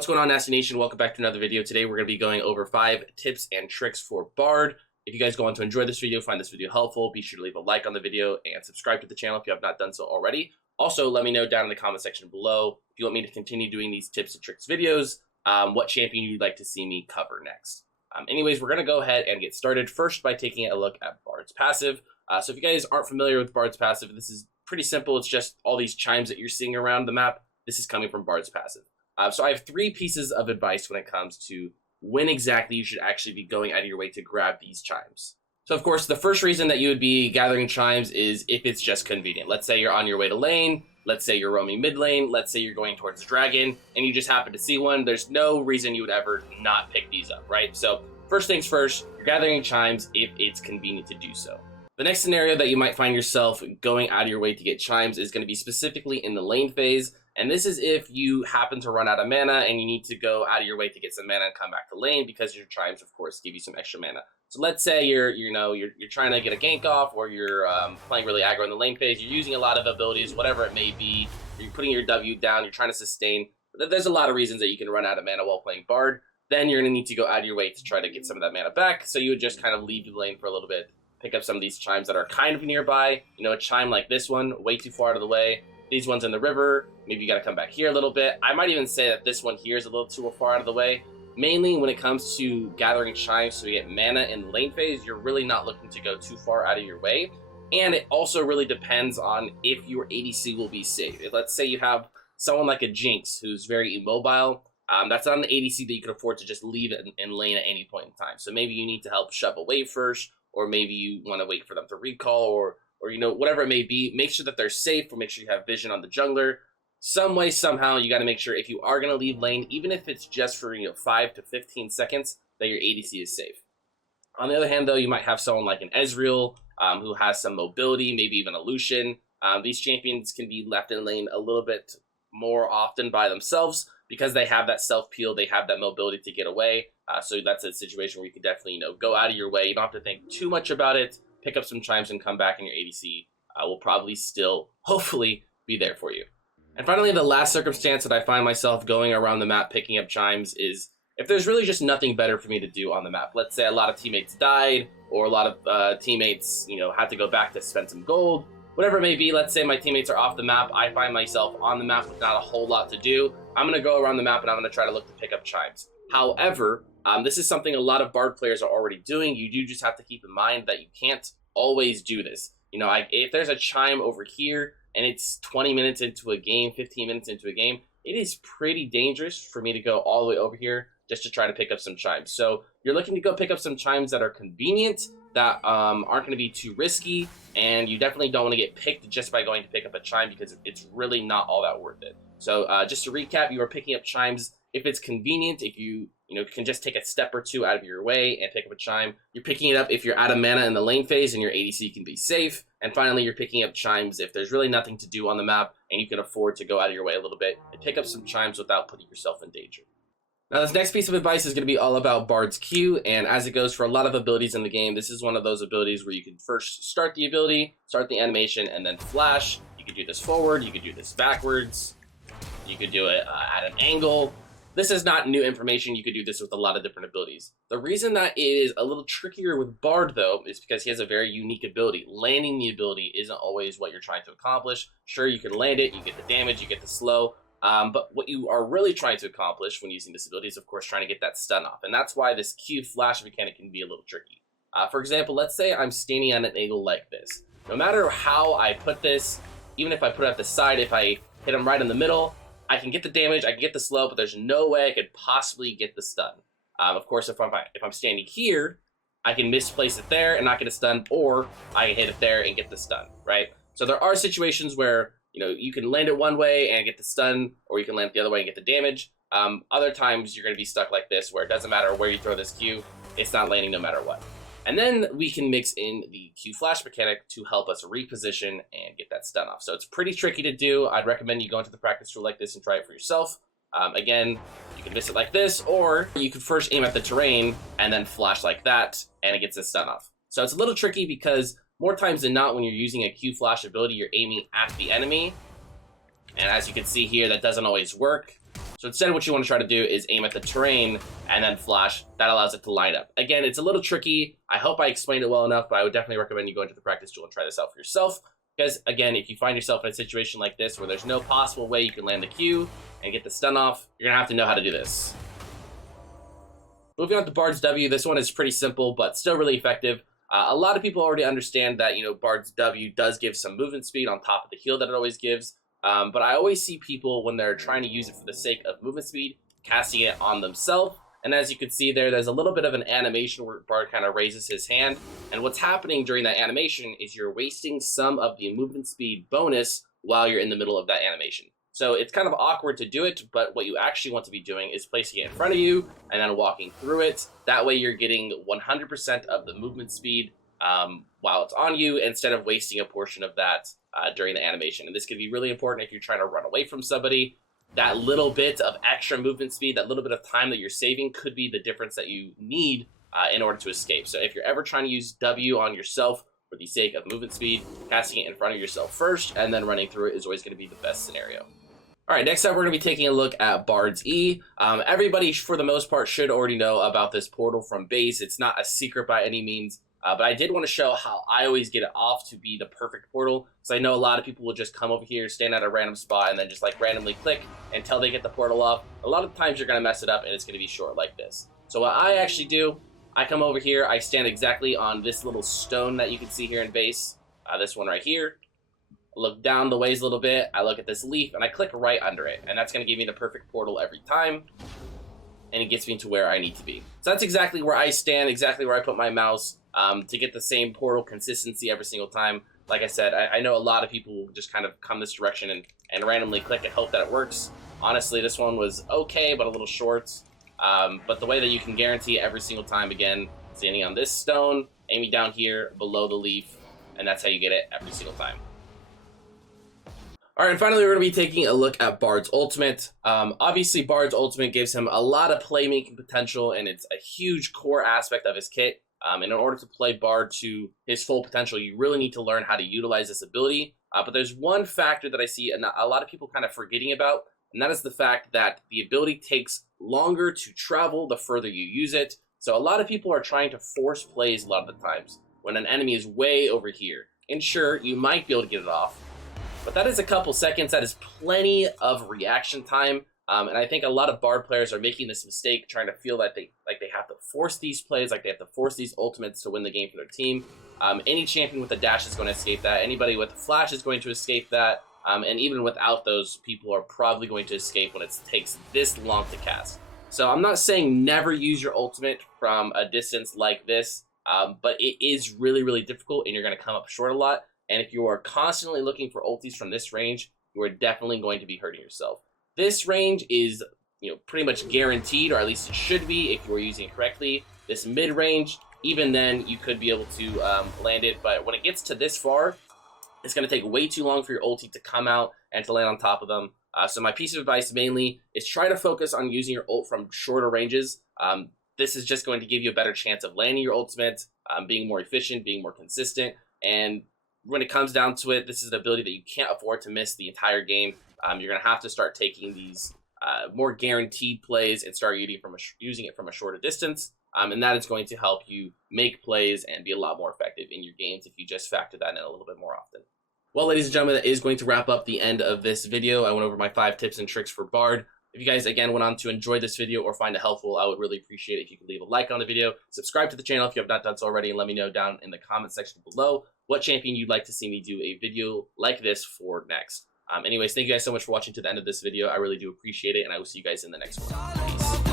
What's going on, Nasteey Nation? Welcome back to another video. Today we're going to be going over 5 tips and tricks for Bard. If you guys go on to enjoy this video, find this video helpful, be sure to leave a like on the video and subscribe to the channel if you have not done so already. Also, let me know down in the comment section below if you want me to continue doing these tips and tricks videos, what champion you'd like to see me cover next. Anyways, we're going to go ahead and get started first by taking a look at Bard's passive. So if you guys aren't familiar with Bard's passive, this is pretty simple. It's just all these chimes that you're seeing around the map. This is coming from Bard's passive. So I have 3 pieces of advice when it comes to when exactly you should actually be going out of your way to grab these chimes. So of course, the first reason that you would be gathering chimes is if it's just convenient. Let's say you're on your way to lane, let's say you're roaming mid lane, let's say you're going towards the dragon, and you just happen to see one. There's no reason you would ever not pick these up, right? So first things first, you're gathering chimes if it's convenient to do so. The next scenario that you might find yourself going out of your way to get chimes is going to be specifically in the lane phase. And this is if you happen to run out of mana and you need to go out of your way to get some mana and come back to lane because your chimes, of course, give you some extra mana. So let's say you're trying to get a gank off, or you're playing really aggro in the lane phase. You're using a lot of abilities, whatever it may be. You're putting your W down. You're trying to sustain. There's a lot of reasons that you can run out of mana while playing Bard. Then you're going to need to go out of your way to try to get some of that mana back. So you would just kind of leave the lane for a little bit, pick up some of these chimes that are kind of nearby. You know, a chime like this one, way too far out of the way. These ones in the river, maybe you got to come back here a little bit. I might even say that this one here is a little too far out of the way. Mainly when it comes to gathering chimes so you get mana in the lane phase, you're really not looking to go too far out of your way. And it also really depends on if your ADC will be safe. If, let's say you have someone like a Jinx who's very immobile, that's not an ADC that you can afford to just leave it in lane at any point in time. So maybe you need to help shove a wave first, or maybe you want to wait for them to recall, or you know, whatever it may be. Make sure that they're safe, or make sure you have vision on the jungler. Some way, somehow, you got to make sure if you are going to leave lane, even if it's just for 5 to 15 seconds, that your ADC is safe. On the other hand, though, you might have someone like an Ezreal who has some mobility, maybe even a Lucian. These champions can be left in lane a little bit more often by themselves because they have that self-peel, they have that mobility to get away. So that's a situation where you can definitely, go out of your way. You don't have to think too much about it. Pick up some chimes and come back, and your ADC will probably still, hopefully, be there for you. And finally, the last circumstance that I find myself going around the map picking up chimes is if there's really just nothing better for me to do on the map. Let's say a lot of teammates died, or a lot of teammates, had to go back to spend some gold. Whatever it may be, let's say my teammates are off the map. I find myself on the map with not a whole lot to do. I'm going to go around the map, and I'm going to try to look to pick up chimes. However, this is something a lot of Bard players are already doing. You do just have to keep in mind that you can't always do this. If there's a chime over here and it's 20 minutes into a game, 15 minutes into a game, it is pretty dangerous for me to go all the way over here just to try to pick up some chimes. So you're looking to go pick up some chimes that are convenient, that aren't going to be too risky, and you definitely don't want to get picked just by going to pick up a chime because it's really not all that worth it. So just to recap, you are picking up chimes if it's convenient, if you can just take a step or two out of your way and pick up a chime. You're picking it up if you're out of mana in the lane phase and your ADC can be safe. And finally, you're picking up chimes if there's really nothing to do on the map and you can afford to go out of your way a little bit and pick up some chimes without putting yourself in danger. Now, this next piece of advice is going to be all about Bard's Q, and as it goes for a lot of abilities in the game, this is one of those abilities where you can first start the ability, start the animation, and then flash. You could do this forward, you could do this backwards, you could do it at an angle. This is not new information. You could do this with a lot of different abilities. The reason that it is a little trickier with Bard, though, is because he has a very unique ability. Landing the ability isn't always what you're trying to accomplish. Sure, you can land it, you get the damage, you get the slow, but what you are really trying to accomplish when using this ability is, of course, trying to get that stun off. And that's why this Q flash mechanic can be a little tricky. For example, let's say I'm standing on an angle like this. No matter how I put this, even if I put it at the side, if I hit him right in the middle, I can get the damage, I can get the slow, but there's no way I could possibly get the stun. Of course, if I'm standing here, I can misplace it there and not get a stun, or I can hit it there and get the stun, right? So there are situations where, you can land it one way and get the stun, or you can land it the other way and get the damage. Other times, you're going to be stuck like this, where it doesn't matter where you throw this Q, it's not landing no matter what. And then we can mix in the Q flash mechanic to help us reposition and get that stun off. So it's pretty tricky to do. I'd recommend you go into the practice tool like this and try it for yourself. Again, you can miss it like this, or you could first aim at the terrain and then flash like that, and it gets the stun off. So it's a little tricky because more times than not, when you're using a Q flash ability, you're aiming at the enemy. And as you can see here, that doesn't always work. So instead, what you want to try to do is aim at the terrain and then flash. That allows it to line up. Again, it's a little tricky. I hope I explained it well enough, but I would definitely recommend you go into the practice tool and try this out for yourself. Because again, if you find yourself in a situation like this where there's no possible way you can land the Q and get the stun off, you're gonna have to know how to do this. Moving on to Bard's W, this one is pretty simple, but still really effective. A lot of people already understand that, Bard's W does give some movement speed on top of the heal that it always gives. But I always see people, when they're trying to use it for the sake of movement speed, casting it on themselves. And as you can see there's a little bit of an animation where Bard kind of raises his hand. And what's happening during that animation is you're wasting some of the movement speed bonus while you're in the middle of that animation. So it's kind of awkward to do it, but what you actually want to be doing is placing it in front of you and then walking through it. That way you're getting 100% of the movement speed while it's on you, instead of wasting a portion of that during the animation. And this can be really important if you're trying to run away from somebody. That little bit of extra movement speed, that little bit of time that you're saving, could be the difference that you need in order to escape. So if you're ever trying to use W on yourself for the sake of movement speed, casting it in front of yourself first and then running through it is always going to be the best scenario. All right, next up, we're going to be taking a look at Bard's E. Everybody, for the most part, should already know about this portal from base. It's not a secret by any means, but I did want to show how I always get it off to be the perfect portal, because I know a lot of people will just come over here, stand at a random spot, and then just like randomly click until they get the portal off. A lot of times you're going to mess it up, and it's going to be short like this. So what I actually do, I come over here, I stand exactly on this little stone that you can see here in base, this one right here. Look down the ways a little bit, I look at this leaf, and I click right under it, and that's going to give me the perfect portal every time, and it gets me to where I need to be. So that's exactly where I stand, exactly where I put my mouse to get the same portal consistency every single time. Like I said, I know a lot of people will just kind of come this direction and randomly click and hope that it works. Honestly, this one was okay, but a little short. But the way that you can guarantee it every single time, again, standing on this stone, aiming down here below the leaf, and that's how you get it every single time. All right, and finally, we're going to be taking a look at Bard's ultimate. Obviously, Bard's ultimate gives him a lot of playmaking potential, and it's a huge core aspect of his kit. And in order to play Bard to his full potential, you really need to learn how to utilize this ability. But there's one factor that I see a lot of people kind of forgetting about, and that is the fact that the ability takes longer to travel the further you use it. So a lot of people are trying to force plays a lot of the times when an enemy is way over here. And sure, you might be able to get it off, but that is a couple seconds. That is plenty of reaction time. And I think a lot of Bard players are making this mistake, trying to feel that they have to force these plays, like they have to force these ultimates to win the game for their team. Any champion with a dash is going to escape that. Anybody with a flash is going to escape that. And even without those, people are probably going to escape when it takes this long to cast. So I'm not saying never use your ultimate from a distance like this, but it is really, really difficult, and you're going to come up short a lot. And if you are constantly looking for ultis from this range, you are definitely going to be hurting yourself. This range is, pretty much guaranteed, or at least it should be if you are using it correctly. This mid-range, even then, you could be able to land it. But when it gets to this far, it's going to take way too long for your ulti to come out and to land on top of them. So my piece of advice mainly is try to focus on using your ult from shorter ranges. This is just going to give you a better chance of landing your ultimate, being more efficient, being more consistent. And when it comes down to it, this is an ability that you can't afford to miss the entire game. You're going to have to start taking these more guaranteed plays and start using it from a shorter distance. And that is going to help you make plays and be a lot more effective in your games if you just factor that in a little bit more often. Well, ladies and gentlemen, that is going to wrap up the end of this video. I went over my 5 tips and tricks for Bard. If you guys, again, went on to enjoy this video or find it helpful, I would really appreciate it if you could leave a like on the video, subscribe to the channel if you have not done so already, and let me know down in the comment section below what champion you'd like to see me do a video like this for next. Anyways, thank you guys so much for watching to the end of this video. I really do appreciate it, and I will see you guys in the next one. Peace.